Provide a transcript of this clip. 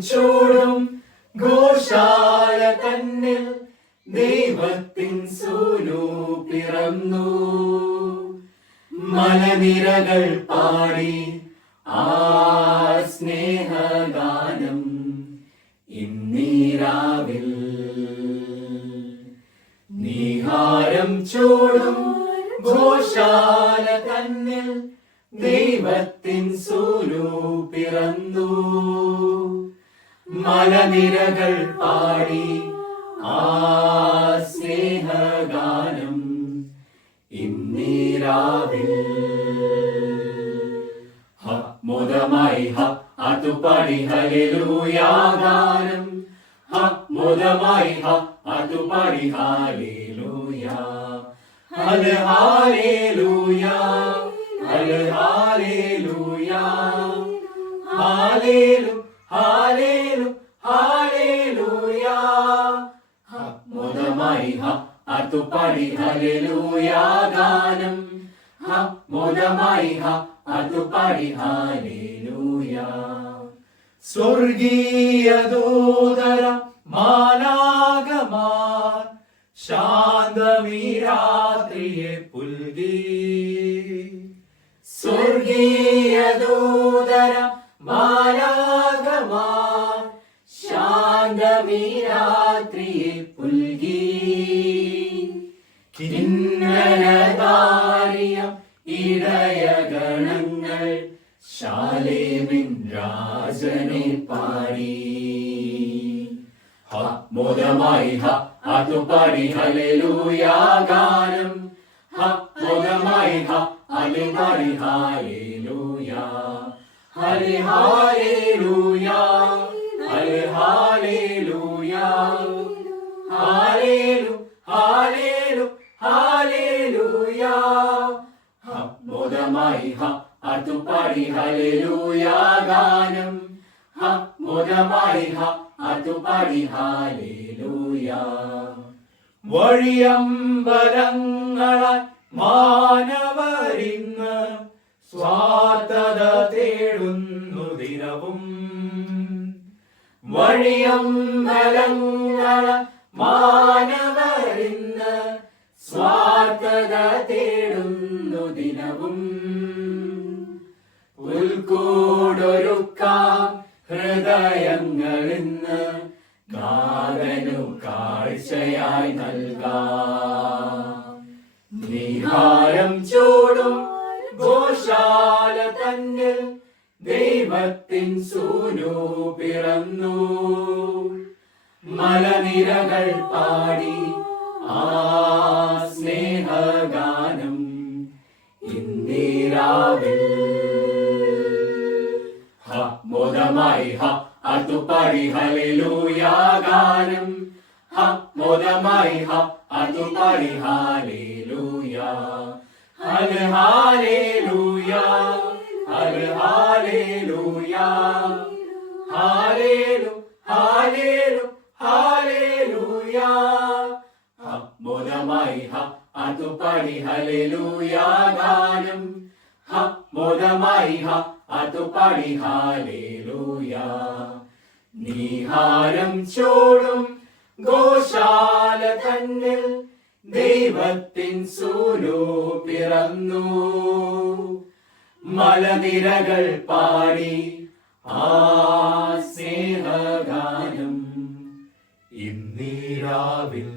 ചൂടും ഗോശാല തന്നിൽ ദൈവത്തിൻ സൂനു പിറന്നു. മലനിരകൾ പാടി ആ സ്നേഹഗാനം ഇന്നീരാവിൽ. നീഹാരം ചൂടും ഗോശാല തന്നിൽ ദൈവത്തിൻ സൂനു പിറന്നു. മലനിരകൾ പാടി ആ സ്നേഹഗാനം ഇന്നീരാവിൽ. മോദമായി അതുപാടി ഹല്ലേലൂയാ ഗാനം. മോദമായി അതുപാടി ഹല്ലേലൂയാ. ഹല്ലേലൂയാ ഹല്ലേലൂയാ ഹല്ലേലൂയാ. മോദമായി അതുപാടി ഹല്ലേലൂയാ ഗാനം. മോദമായി അതുപാടി ഹല്ലേലൂയാ. സ്വർഗീയ ദൂതര മാലാഖമാർ ശാന്തമീ രാത്രിയെ പുൽകി. സ്വർഗീയ ദൂതര മാലാഖമാർ ശാന്തമീ രാത്രിയെ പുൽകി. കിന്നരധാരിയം ഇടയഗണങ്ങൾ ശാലേമിൻ രാജനെ പാടി. മോദമായി അതുപാടി ഹല്ലേലൂയാ ഗാനം. മോദമായി അതുപാടി ഹല്ലേലൂയാ. ഹല്ലേലൂയാ ഹല്ലേലൂയാ ഹല്ലേലൂയാ. മോദമായി അതുപാടി ഹല്ലേലൂയാ ഗാനം. മോദമായി അതുപാടി ഹല്ലേലൂയാ. വഴിയമ്പലങ്ങളാൽ മാനവരിന്ന് സ്വാർത്ഥത തേടുന്നു ദിനവും. വഴിയമ്പലങ്ങളാൽ മാനവരിന്ന് സ്വാർത്ഥത തേടുന്നു ദിനവും. പുൽക്കൂടൊരുക്കാം ഹൃദയങ്ങളിന്ന് നാഥനു കാഴ്ചയായി നൽകാം. നീഹാരം ചൂടും ഗോശാല തന്നിൽ ദൈവത്തിൻ സൂനു പിറന്നു. മലനിരകൾ പാടി ആ സ്നേഹഗാനം ഇന്നീരാവിൽ. മോദമായി അതുപാടി ഹല്ലേലൂയാ ഗാനം. മോദമായി അതുപാടി ഹല്ലേലൂയാ. ഹല്ലേലൂയാ ഹല്ലേലൂയാ ഹല്ലേലൂയാ. മോദമായി അതുപാടി ഹല്ലേലൂയാ ഗാനം. മോദമായി അതുപാടി ഹല്ലേലൂയാ. നീഹാരം ചൂടും ഗോശാല തന്നിൽ ദൈവത്തിൻ സൂനു പിറന്നു. മലനിരകൾ പാടി ആ സ്നേഹഗാനം ഇന്നീരാവിൽ.